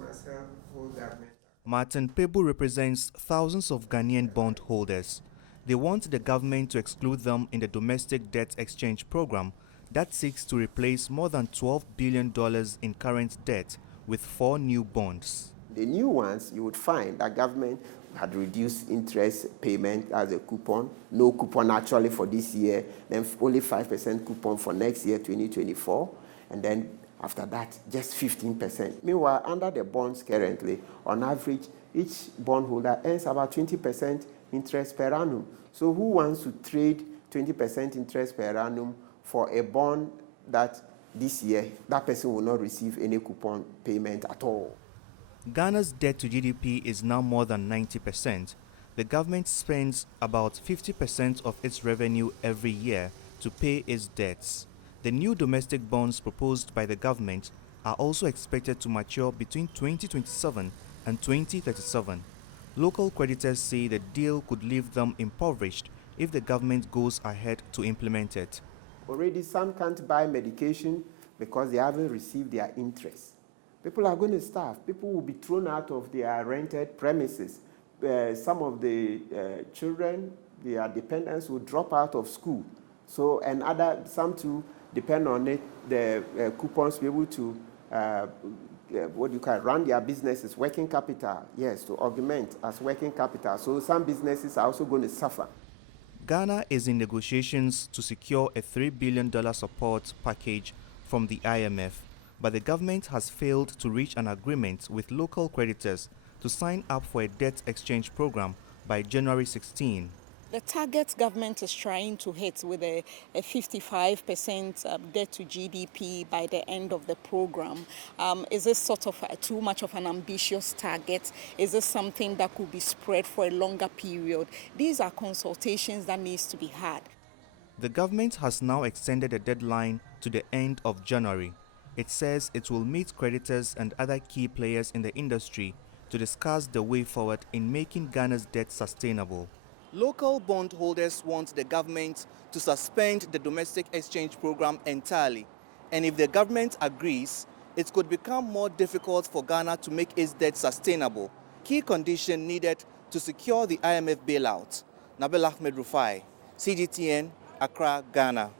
myself, whole government. Martin Pebu represents thousands of Ghanaian bondholders. They want the government to exclude them in the domestic debt exchange program that seeks to replace more than $12 billion in current debt with 4 new bonds. The new ones, you would find that government had reduced interest payment as a coupon, no coupon actually for this year, then only 5% coupon for next year, 2024, and then after that, just 15%. Meanwhile, under the bonds currently, on average, each bondholder earns about 20% interest per annum. So who wants to trade 20% interest per annum for a bond that this year, that person will not receive any coupon payment at all? Ghana's debt to GDP is now more than 90%. The government spends about 50% of its revenue every year to pay its debts. The new domestic bonds proposed by the government are also expected to mature between 2027 and 2037. Local creditors say the deal could leave them impoverished if the government goes ahead to implement it. Already some can't buy medication because they haven't received their interest. People are going to starve. People will be thrown out of their rented premises. Some of the children, their dependents, will drop out of school. So, and some too depend on it, the coupons to be able to, run their businesses, working capital, yes, to augment as working capital. So some businesses are also going to suffer. Ghana is in negotiations to secure a $3 billion support package from the IMF, but the government has failed to reach an agreement with local creditors to sign up for a debt exchange program by January 16. The target government is trying to hit with a 55% debt to GDP by the end of the program. Is this sort of too much of an ambitious target? Is this something that could be spread for a longer period? These are consultations that needs to be had. The government has now extended the deadline to the end of January. It says it will meet creditors and other key players in the industry to discuss the way forward in making Ghana's debt sustainable. Local bondholders want the government to suspend the domestic exchange program entirely. And if the government agrees, it could become more difficult for Ghana to make its debt sustainable. Key condition needed to secure the IMF bailout. Nabil Ahmed, Rufai, CGTN, Accra, Ghana.